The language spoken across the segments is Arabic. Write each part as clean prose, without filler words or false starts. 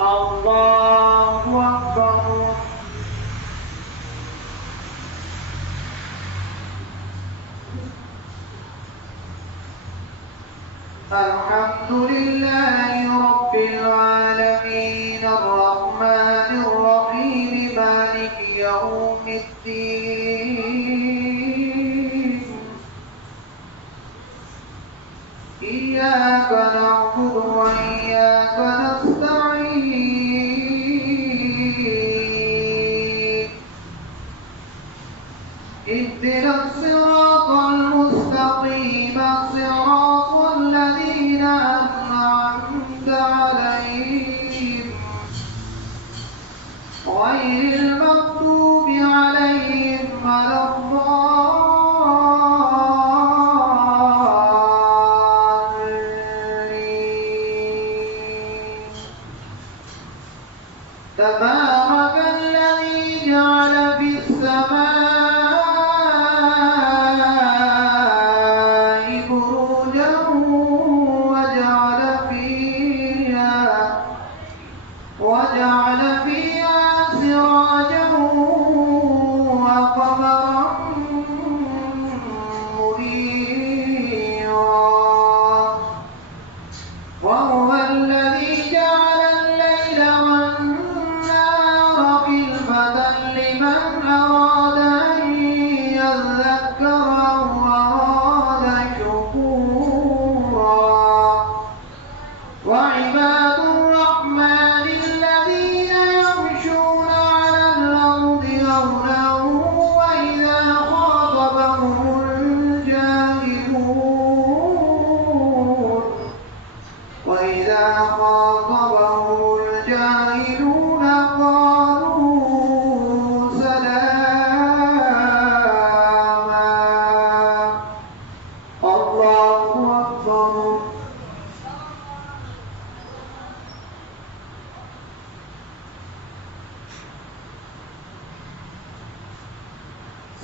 الله أكبر. الحمد لله رب العالمين الرحمن الرحيم مالك يوم الدين إياك نعبد وإياك نستعين اهدنا الصراط المستقيم صراط الذين أنعمت عليهم غير المغضوب عليهم ولا الضالين. تبارك الذي جعل في السماء بروجا وجعل فيها سراجا وقمرا منيرا. وهو الذي جعل الليل والنهار خلفة لمن أراد أن يذكر أو أراد شكورا. وعباد الرحمن الذين يمشون على الأرض هونا وإذا خاطبهم الجاهلون قالوا سلاما. الله أكبر.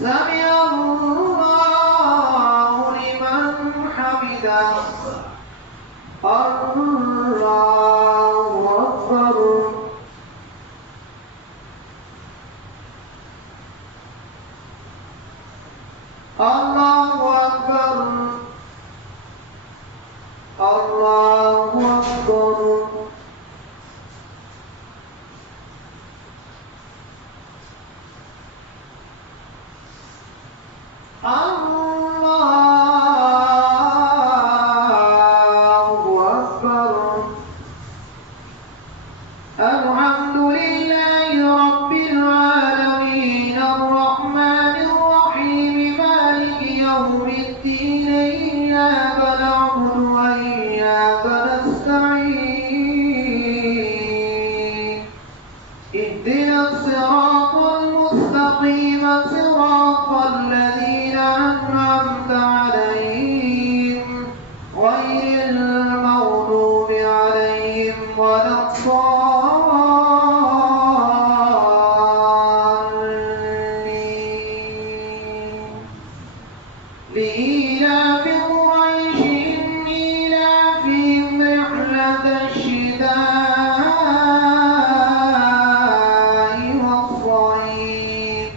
سمع الله لمن حمده. الله أكبر. الله أكبر. الله أكبر. الحمد لله رب العالمين الرحمن الرحيم مالك يوم الدين إياك نعبد وإياك نستعين اهدنا الصراط المستقيم صراط الذين أنعمت عليهم غير المغضوب عليهم ولا الضالين. لإيلاف قريش إيلافهم رحلة الشتاء والصيف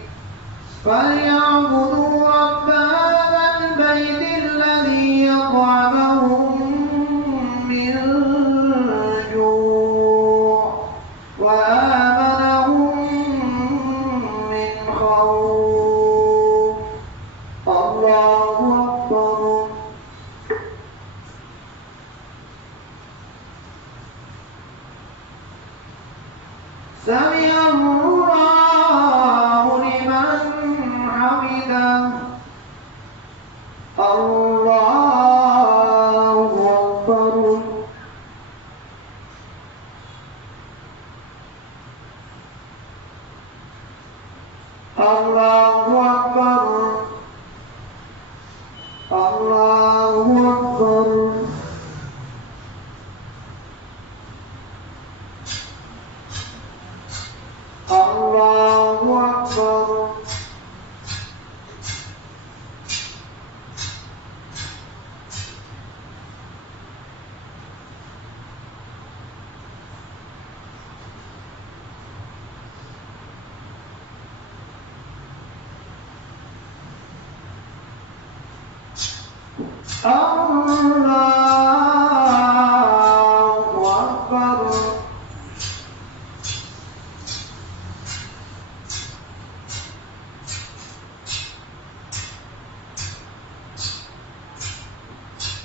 فليعبدوا رب هذا البيت الذي يطعمهم من جوع وآمنهم من خوف. الله أكبر. سمع الله لمن حمده. الله أكبر. الله أكبر. الله أكبر. الله الله أكبر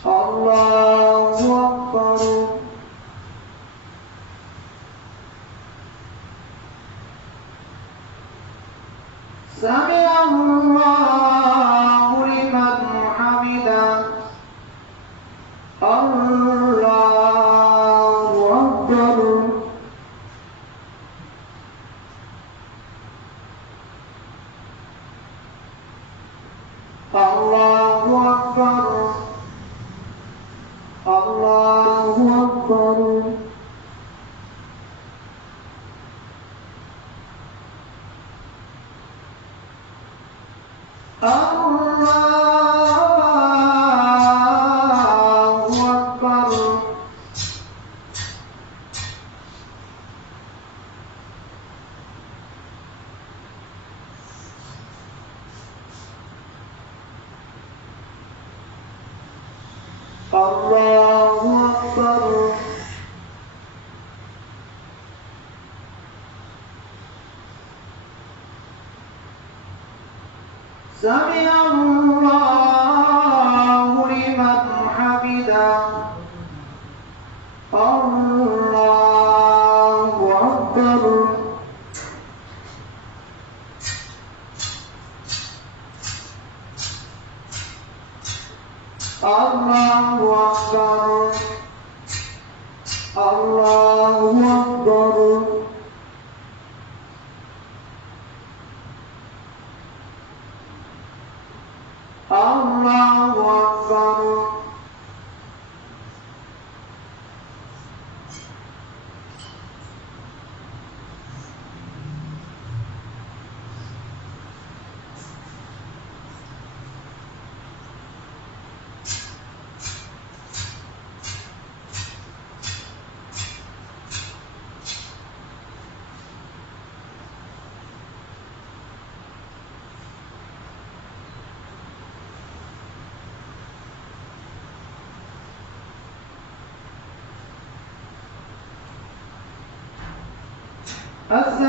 الله أكبر سمع الله لمن حمده الله أكبر الله أكبر الله أكبر الله أكبر الله أكبر سمع الله لمن حمده الله أكبر الله أكبر الله أكبر الله أكبر السلام